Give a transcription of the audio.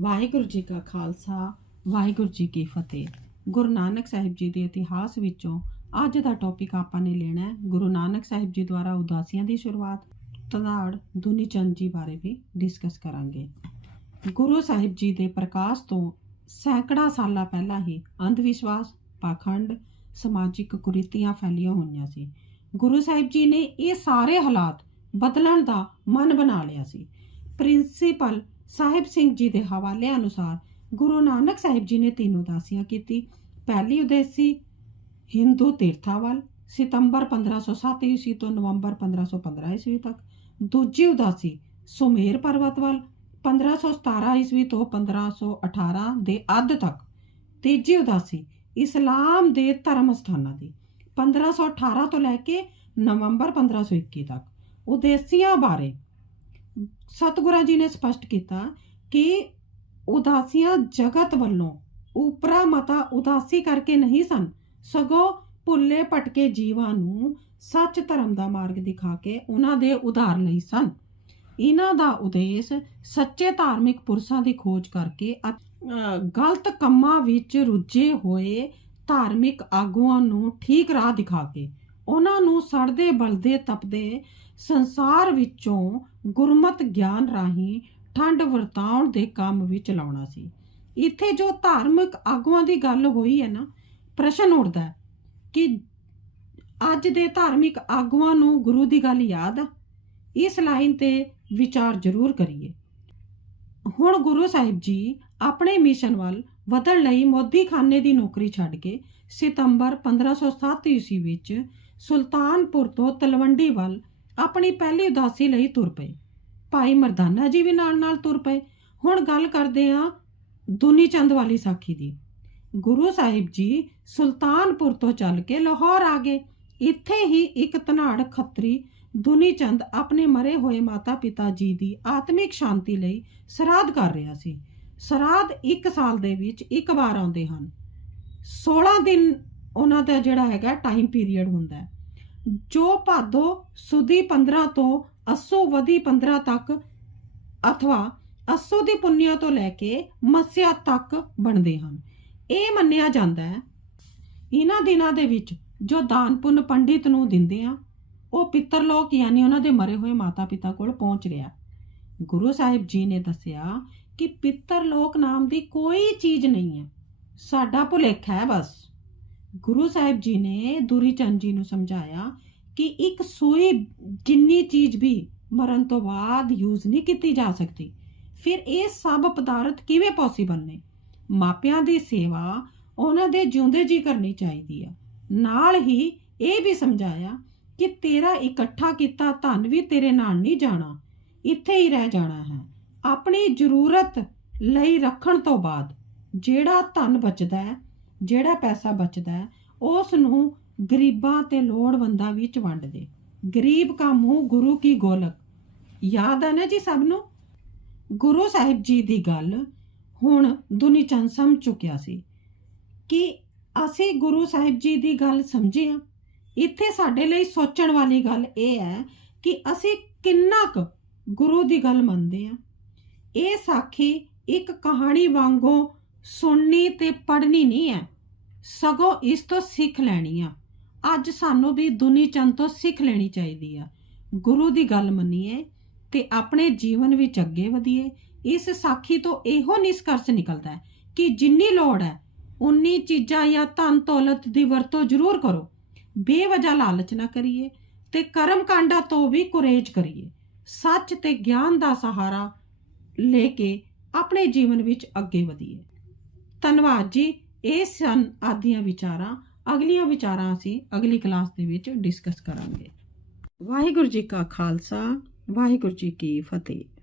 ਵਾਹਿਗੁਰੂ ਜੀ ਕਾ ਖਾਲਸਾ, ਵਾਹਿਗੁਰੂ ਜੀ ਕੀ ਫਤਿਹ। ਗੁਰੂ ਨਾਨਕ ਸਾਹਿਬ ਜੀ ਦੇ ਇਤਿਹਾਸ ਵਿੱਚੋਂ ਅੱਜ ਦਾ ਟੌਪਿਕ ਆਪਾਂ ਨੇ ਲੈਣਾ ਹੈ ਗੁਰੂ ਨਾਨਕ ਸਾਹਿਬ ਜੀ ਦੁਆਰਾ ਉਦਾਸੀਆਂ ਦੀ ਸ਼ੁਰੂਆਤ। ਤਨਾੜ ਦੁਨੀ ਚੰਦ ਜੀ ਬਾਰੇ ਵੀ ਡਿਸਕਸ ਕਰਾਂਗੇ। ਗੁਰੂ ਸਾਹਿਬ ਜੀ ਦੇ ਪ੍ਰਕਾਸ਼ ਤੋਂ ਸੈਂਕੜਾ ਸਾਲਾਂ ਪਹਿਲਾਂ ਹੀ ਅੰਧ ਵਿਸ਼ਵਾਸ ਪਾਖੰਡ, ਸਮਾਜਿਕ ਕੁਰੀਤੀਆਂ ਫੈਲੀਆਂ ਹੋਈਆਂ ਸੀ। ਗੁਰੂ ਸਾਹਿਬ ਜੀ ਨੇ ਇਹ ਸਾਰੇ ਹਾਲਾਤ ਬਦਲਣ ਦਾ ਮਨ ਬਣਾ ਲਿਆ ਸੀ। ਪ੍ਰਿੰਸੀਪਲ ਸਾਹਿਬ ਸਿੰਘ ਜੀ ਦੇ ਹਵਾਲੇ ਅਨੁਸਾਰ ਗੁਰੂ ਨਾਨਕ ਸਾਹਿਬ ਜੀ ਨੇ ਤਿੰਨ ਉਦਾਸੀਆਂ ਕੀਤੀ। ਪਹਿਲੀ ਉਦਾਸੀ ਹਿੰਦੂ ਤੀਰਥਾਂ ਵੱਲ ਸਤੰਬਰ 1507 ਈਸਵੀ ਤੋਂ ਨਵੰਬਰ 1515 ਈਸਵੀ ਤੱਕ। ਦੂਜੀ ਉਦਾਸੀ ਸੁਮੇਰ ਪਰਬਤ ਵੱਲ 1517 ਈਸਵੀ ਤੋਂ 1518 ਦੇ ਅੱਧ ਤੱਕ। ਤੀਜੀ ਉਦਾਸੀ ਇਸਲਾਮ ਦੇ ਧਰਮ ਸਥਾਨਾਂ ਦੀ 1518 ਤੋਂ ਲੈ ਕੇ ਨਵੰਬਰ 1521 ਤੱਕ। ਉਦੇਸੀਆਂ ਬਾਰੇ ਸਤਿਗੁਰਾਂ ਜੀ ਨੇ ਸਪਸ਼ਟ ਕੀਤਾ ਕਿ ਉਦਾਸੀਆਂ ਜਗਤ ਵੱਲੋਂ ਉਪਰਾ ਮਤਾ ਉਦਾਸੀ ਕਰਕੇ ਨਹੀਂ ਸਨ। ਸਗੋਂ ਭੁੱਲੇ ਭਟਕੇ ਜੀਵਾਂ ਨੂੰ ਸੱਚ ਧਰਮ ਦਾ ਮਾਰਗ ਦਿਖਾ ਕੇ ਉਹਨਾਂ ਦੇ ਉਧਾਰ ਲਈ ਸਨ। ਇਹਨਾਂ ਦਾ ਉਦੇਸ਼ ਸੱਚੇ ਧਾਰਮਿਕ ਪੁਰਸ਼ਾਂ ਦੀ ਖੋਜ ਕਰਕੇ ਗਲਤ ਕੰਮਾਂ ਵਿੱਚ ਰੁੱਝੇ ਹੋਏ ਧਾਰਮਿਕ ਆਗੂਆਂ ਨੂੰ ਠੀਕ ਰਾਹ ਦਿਖਾ ਕੇ ਉਹਨਾਂ ਨੂੰ ਸੜਦੇ, ਬਲਦੇ, ਤਪਦੇ ਸੰਸਾਰ ਵਿੱਚੋਂ ਗੁਰਮਤ ਗਿਆਨ ਰਾਹੀਂ ਠੰਡ ਵਰਤਾਉਣ ਦੇ ਕੰਮ ਵਿੱਚ ਲਾਉਣਾ ਸੀ। ਇੱਥੇ ਜੋ ਧਾਰਮਿਕ ਆਗੂਆਂ ਦੀ ਗੱਲ ਹੋਈ ਹੈ ਨਾ, ਪ੍ਰਸ਼ਨ ਉੱਠਦਾ ਕਿ ਅੱਜ ਦੇ ਧਾਰਮਿਕ ਆਗੂਆਂ ਨੂੰ ਗੁਰੂ ਦੀ ਗੱਲ ਯਾਦ ਆ? ਇਸ ਲਾਈਨ ਤੇ ਵਿਚਾਰ ਜ਼ਰੂਰ ਕਰੀਏ। ਹੁਣ ਗੁਰੂ ਸਾਹਿਬ ਜੀ ਆਪਣੇ ਮਿਸ਼ਨ ਵੱਲ ਵਧਣ ਲਈ ਮੋਦੀ ਖਾਨੇ ਦੀ ਨੌਕਰੀ ਛੱਡ ਕੇ ਸਤੰਬਰ 1507 ਈਸਵੀ ਵਿੱਚ ਸੁਲਤਾਨਪੁਰ ਤੋਂ ਤਲਵੰਡੀ ਵੱਲ ਆਪਣੀ ਪਹਿਲੀ ਉਦਾਸੀ ਲਈ ਤੁਰ ਪਏ। ਭਾਈ ਮਰਦਾਨਾ ਜੀ ਵੀ ਨਾਲ ਨਾਲ ਤੁਰ ਪਏ। ਹੁਣ ਗੱਲ ਕਰਦੇ ਹਾਂ ਦੁਨੀ ਚੰਦ ਵਾਲੀ ਸਾਖੀ ਦੀ। ਗੁਰੂ ਸਾਹਿਬ ਜੀ ਸੁਲਤਾਨਪੁਰ ਤੋਂ ਚੱਲ ਕੇ ਲਾਹੌਰ ਆ ਗਏ। ਇੱਥੇ ਹੀ ਇੱਕ ਧਨਾੜ ਖੱਤਰੀ ਦੁਨੀ ਚੰਦ ਆਪਣੇ ਮਰੇ ਹੋਏ ਮਾਤਾ ਪਿਤਾ ਜੀ ਦੀ ਆਤਮਿਕ ਸ਼ਾਂਤੀ ਲਈ ਸਰਾਧ ਕਰ ਰਿਹਾ ਸੀ। ਸਰਾਧ ਇੱਕ ਸਾਲ ਦੇ ਵਿੱਚ ਇੱਕ ਵਾਰ ਆਉਂਦੇ ਹਨ। 16 ਦਿਨ ਉਹਨਾਂ ਦਾ ਜਿਹੜਾ ਹੈਗਾ ਟਾਈਮ ਪੀਰੀਅਡ ਹੁੰਦਾ ਹੈ। ਜੋ ਭਾਦੋ ਸੁਦੀ 15 ਤੋਂ ਅਸੋ ਵਦੀ 15 ਤੱਕ ਅਥਵਾ ਅਸੋ ਦੀ ਪੁੰਨਿਆ ਤੋਂ ਲੈ ਕੇ ਮਸਿਆ ਤੱਕ ਬਣਦੇ ਹਨ। ਇਹ ਮੰਨਿਆ ਜਾਂਦਾ ਹੈ, ਇਹਨਾਂ ਦਿਨਾਂ ਦੇ ਵਿੱਚ ਜੋ ਦਾਨ ਪੁੰਨ ਪੰਡਿਤ ਨੂੰ ਦਿੰਦੇ ਆ, ਉਹ ਪਿੱਤਰ ਲੋਕ ਯਾਨੀ ਉਹਨਾਂ ਦੇ ਮਰੇ ਹੋਏ ਮਾਤਾ ਪਿਤਾ ਕੋਲ ਪਹੁੰਚ ਰਿਹਾ। ਗੁਰੂ ਸਾਹਿਬ ਜੀ ਨੇ ਦੱਸਿਆ ਕਿ ਪਿੱਤਰ ਲੋਕ ਨਾਮ ਦੀ ਕੋਈ ਚੀਜ਼ ਨਹੀਂ ਹੈ। ਸਾਡਾ ਭੁਲੇਖਾ ਹੈ ਬਸ। ਗੁਰੂ ਸਾਹਿਬ ਜੀ ਨੇ ਦੂਰੀ ਚੰਦ ਜੀ ਨੂੰ ਸਮਝਾਇਆ ਕਿ ਇੱਕ ਸੂਈ ਜਿੰਨੀ ਚੀਜ਼ ਵੀ ਮਰਨ ਤੋਂ ਬਾਅਦ ਯੂਜ਼ ਨਹੀਂ ਕੀਤੀ ਜਾ ਸਕਦੀ, ਫਿਰ ਇਹ ਸਭ ਪਦਾਰਥ ਕਿਵੇਂ ਪੋਸੀਬਲ ਨੇ? ਮਾਪਿਆਂ ਦੀ ਸੇਵਾ ਉਹਨਾਂ ਦੇ ਜਿਉਂਦੇ ਜੀ ਕਰਨੀ ਚਾਹੀਦੀ ਆ ਨਾਲ ਹੀ ਇਹ ਵੀ ਸਮਝਾਇਆ ਕਿ ਤੇਰਾ ਇਕੱਠਾ ਕੀਤਾ ਧਨ ਵੀ ਤੇਰੇ ਨਾਲ ਨਹੀਂ ਜਾਣਾ, ਇੱਥੇ ਹੀ ਰਹਿ ਜਾਣਾ ਹੈ। ਆਪਣੀ ਜ਼ਰੂਰਤ ਲਈ ਰੱਖਣ ਤੋਂ ਬਾਅਦ ਜਿਹੜਾ ਧਨ ਬਚਦਾ ਹੈ, ਜਿਹੜਾ ਪੈਸਾ ਬਚਦਾ ਹੈ ਉਸ ਨੂੰ ਗਰੀਬਾਂ ਤੇ ਲੋੜਵੰਦਾਂ ਵਿੱਚ ਵੰਡ ਦੇ ਗਰੀਬ ਕਾ ਮੂੰਹ ਗੁਰੂ ਕੀ ਗੋਲਕ। ਯਾਦ ਹੈ ਨਾ ਜੀ ਸਭ ਨੂੰ? ਗੁਰੂ ਸਾਹਿਬ ਜੀ ਦੀ ਗੱਲ ਹੁਣ ਦੁਨੀ ਚੰਦ ਸਮਝ ਚੁੱਕਿਆ ਸੀ। ਕਿ ਅਸੀਂ ਗੁਰੂ ਸਾਹਿਬ ਜੀ ਦੀ ਗੱਲ ਸਮਝੇ ਹਾਂ ਇੱਥੇ ਸਾਡੇ ਲਈ ਸੋਚਣ ਵਾਲੀ ਗੱਲ ਇਹ ਹੈ ਕਿ ਅਸੀਂ ਕਿੰਨਾ ਕੁ ਗੁਰੂ ਦੀ ਗੱਲ ਮੰਨਦੇ ਹਾਂ ਇਹ ਸਾਖੀ ਇੱਕ ਕਹਾਣੀ ਵਾਂਗੂ ਸੁਣਨੀ ਤੇ ਪੜ੍ਹਨੀ ਨਹੀਂ ਹੈ ਸਗੋਂ ਇਸ ਤੋਂ ਸਿੱਖ ਲੈਣੀ ਆ। ਅੱਜ ਸਾਨੂੰ ਵੀ ਦੁਨੀ ਚੰਦ ਤੋਂ ਸਿੱਖ ਲੈਣੀ ਚਾਹੀਦੀ ਆ। ਗੁਰੂ ਦੀ ਗੱਲ ਮੰਨੀਏ ਤੇ ਆਪਣੇ ਜੀਵਨ ਵਿੱਚ ਅੱਗੇ ਵਧੀਏ। ਇਸ ਸਾਖੀ ਤੋਂ ਇਹੋ ਨਿਸ਼ਕਰਸ਼ ਨਿਕਲਦਾ ਹੈ ਕਿ ਜਿੰਨੀ ਲੋੜ ਹੈ ਉਨੀ ਚੀਜ਼ਾਂ ਜਾਂ ਧਨ ਦੌਲਤ ਦੀ ਵਰਤੋਂ ਜ਼ਰੂਰ ਕਰੋ। ਬੇਵਜਾ ਲਾਲਚ ਨਾ ਕਰੀਏ ਤੇ ਕਰਮ ਕਾਂਡਾ ਤੋਂ ਵੀ ਕੁਰੇਜ ਕਰੀਏ। ਸੱਚ ਤੇ ਗਿਆਨ ਦਾ ਸਹਾਰਾ ਲੈ ਕੇ ਆਪਣੇ ਜੀਵਨ ਵਿੱਚ ਅੱਗੇ ਵਧੀਏ। ਧੰਨਵਾਦ ਜੀ। ਇਹ ਸਨ ਆਦੀਆਂ ਵਿਚਾਰਾਂ। ਅਗਲੀਆਂ ਵਿਚਾਰਾਂ ਅਸੀਂ ਅਗਲੀ ਕਲਾਸ ਦੇ ਵਿੱਚ ਡਿਸਕਸ ਕਰਾਂਗੇ। ਵਾਹਿਗੁਰੂ ਜੀ ਕਾ ਖਾਲਸਾ। ਵਾਹਿਗੁਰੂ ਜੀ ਕੀ ਫਤਿਹ।